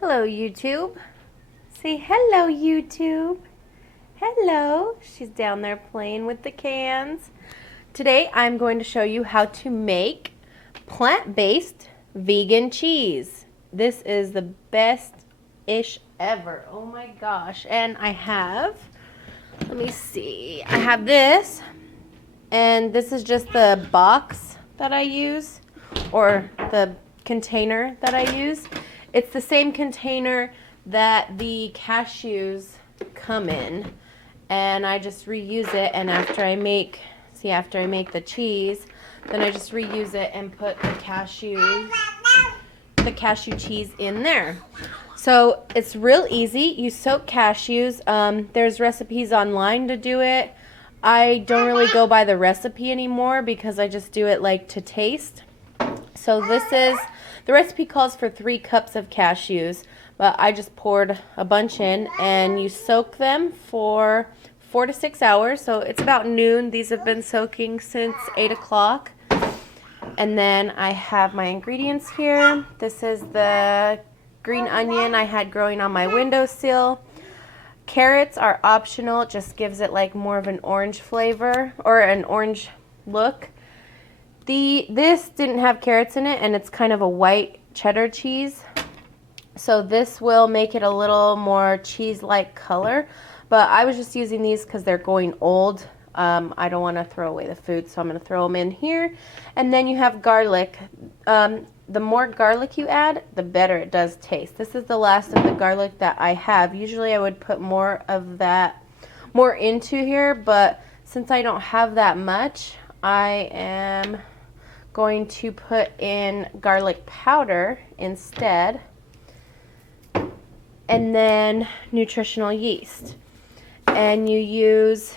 Hello, YouTube. Say hello, YouTube. Hello. She's down there playing with the cans. Today, I'm going to show you how to make plant-based vegan cheese. This is the best-ish ever. Oh my gosh. And I have, let me see, I have this, and this is just the box that I use, or the container that I use. It's the same container that the cashews come in, and I just reuse it. And after I make the cheese, then I just reuse it and put the cashew cheese in there. So it's real easy. You soak cashews. There's recipes online to do it. I don't really go by the recipe anymore because I just do it like to taste. So the recipe calls for 3 cups of cashews, but I just poured a bunch in, and you soak them for 4 to 6 hours. So it's about noon. These have been soaking since 8 o'clock. And then I have my ingredients here. This is the green onion I had growing on my windowsill. Carrots are optional. It just gives it like more of an orange flavor or an orange look. This didn't have carrots in it, and it's kind of a white cheddar cheese. So this will make it a little more cheese-like color. But I was just using these because they're going old. I don't want to throw away the food, so I'm going to throw them in here. And then you have garlic. The more garlic you add, the better it does taste. This is the last of the garlic that I have. Usually I would put more into here, but since I don't have that much, I am going to put in garlic powder instead, and then nutritional yeast. And you use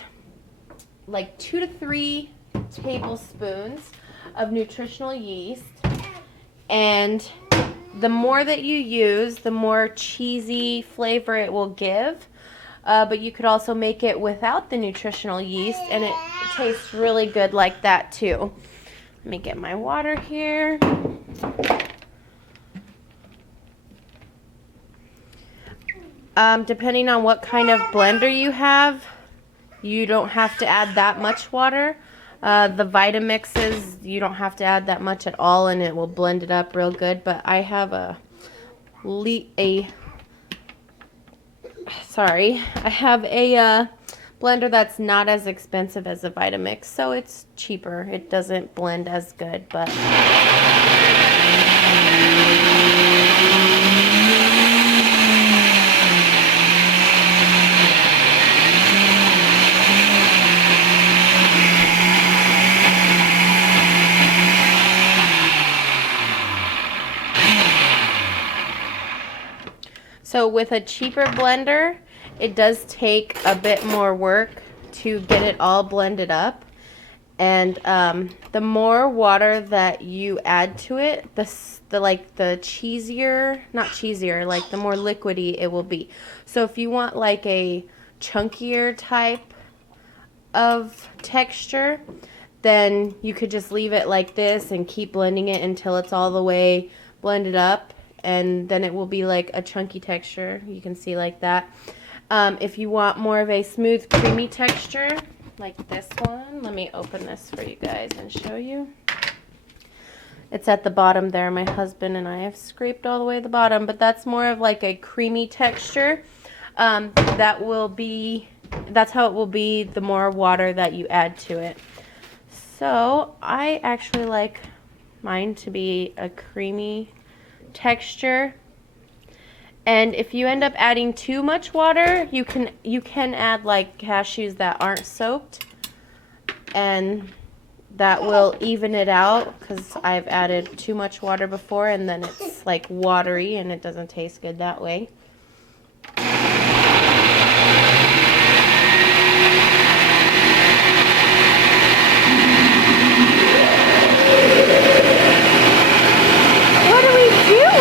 like 2 to 3 tablespoons of nutritional yeast, and the more that you use, the more cheesy flavor it will give. But you could also make it without the nutritional yeast, and it tastes really good like that too. Let me get my water here. Depending on what kind of blender you have, you don't have to add that much water. The Vitamixes, you don't have to add that much at all, and it will blend it up real good. But I have I have a blender that's not as expensive as a Vitamix, so it's cheaper. It doesn't blend as good, but so with a cheaper blender, it does take a bit more work to get it all blended up. And the more water that you add to it, the cheesier, not cheesier, like the more liquidy it will be. So if you want like a chunkier type of texture, then you could just leave it like this and keep blending it until it's all the way blended up. And then it will be like a chunky texture. You can see like that. If you want more of a smooth, creamy texture, like this one, let me open this for you guys and show you. It's at the bottom there. My husband and I have scraped all the way to the bottom, but that's more of like a creamy texture. That's how it will be the more water that you add to it. So I actually like mine to be a creamy texture. And if you end up adding too much water, you can add like cashews that aren't soaked, and that will even it out, because I've added too much water before, and then it's like watery and it doesn't taste good that way. What are we doing?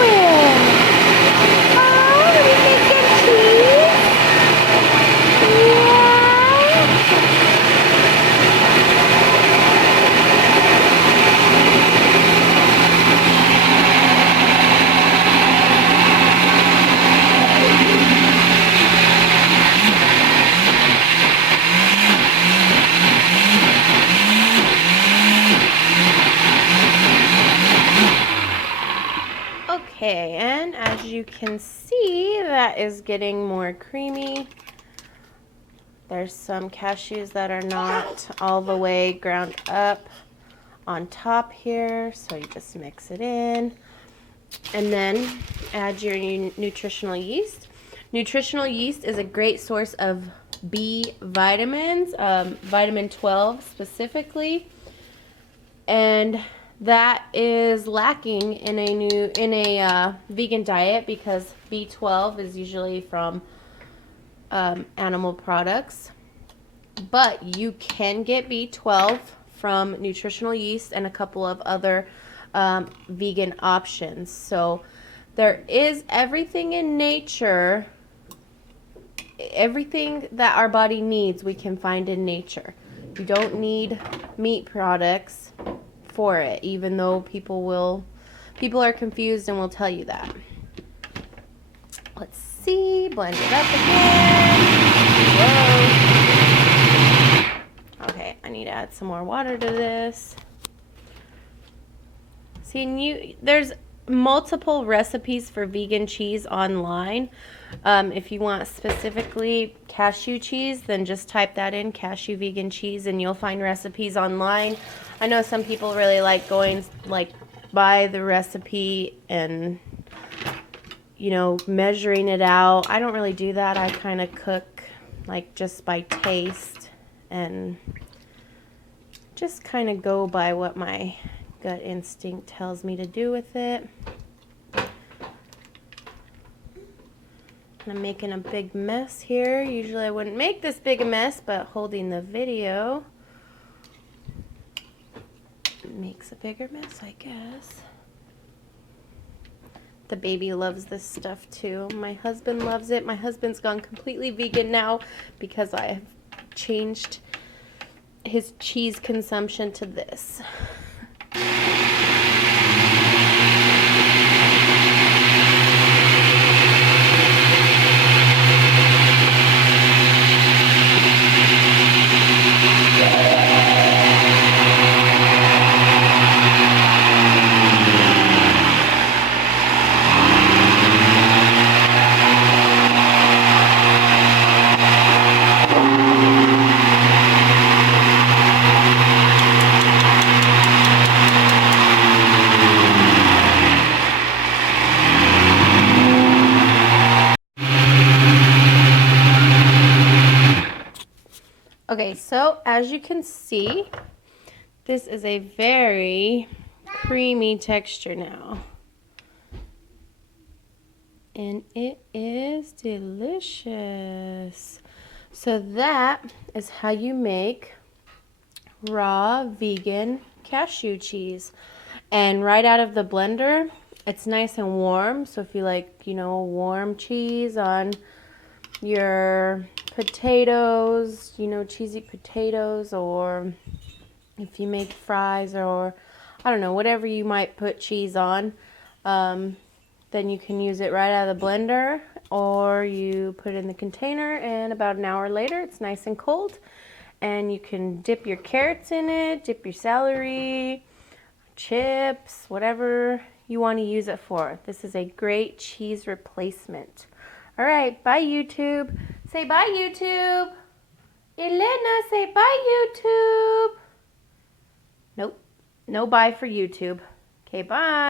Okay, and as you can see, that is getting more creamy. There's some cashews that are not all the way ground up on top here, so you just mix it in. And then add your nutritional yeast. Nutritional yeast is a great source of B vitamins, vitamin 12 specifically, and that is lacking in a vegan diet because B12 is usually from animal products. But you can get B12 from nutritional yeast and a couple of other vegan options. So there is everything in nature, everything that our body needs we can find in nature. You don't need meat products for it, even though people are confused and will tell you that. Let's see, blend it up again. Whoa. Okay, I need to add some more water to this. See, there's multiple recipes for vegan cheese online. If you want specifically cashew cheese, then just type that in, cashew vegan cheese, and you'll find recipes online. I know some people really like going by the recipe and measuring it out. I don't really do that. I kind of cook just by taste and just kind of go by what my gut instinct tells me to do with it. I'm making a big mess here. Usually I wouldn't make this big a mess, but holding the video makes a bigger mess, I guess. The baby loves this stuff too. My husband loves it. My husband's gone completely vegan now because I have changed his cheese consumption to this. Okay, so as you can see, this is a very creamy texture now. And it is delicious. So that is how you make raw vegan cashew cheese. And right out of the blender, it's nice and warm. So if you like, warm cheese on your potatoes, cheesy potatoes, or if you make fries, or I don't know, whatever you might put cheese on, then you can use it right out of the blender, or you put it in the container, and about an hour later it's nice and cold, and you can dip your carrots in it, dip your celery, chips, whatever you want to use it for. This is a great cheese replacement. All right, bye YouTube. Say bye YouTube. Elena, say bye YouTube. Nope, no bye for YouTube. Okay, bye.